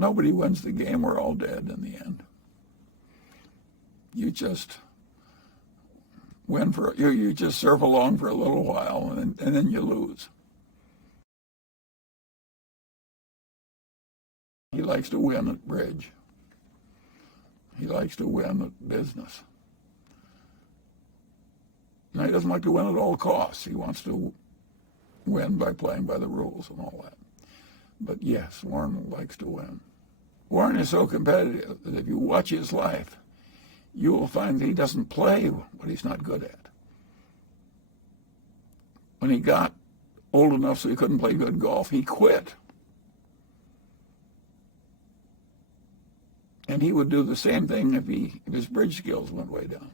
Nobody wins the game. We're all dead in the end. You just you just surf along for a little while, and then you lose. He likes to win at bridge. He likes to win at business. Now, he doesn't like to win at all costs. He wants to win by playing by the rules and all that. But yes, Warren likes to win. Warren is so competitive that if you watch his life, you will find that he doesn't play what he's not good at. When he got old enough so he couldn't play good golf, he quit. And he would do the same thing if his bridge skills went way down.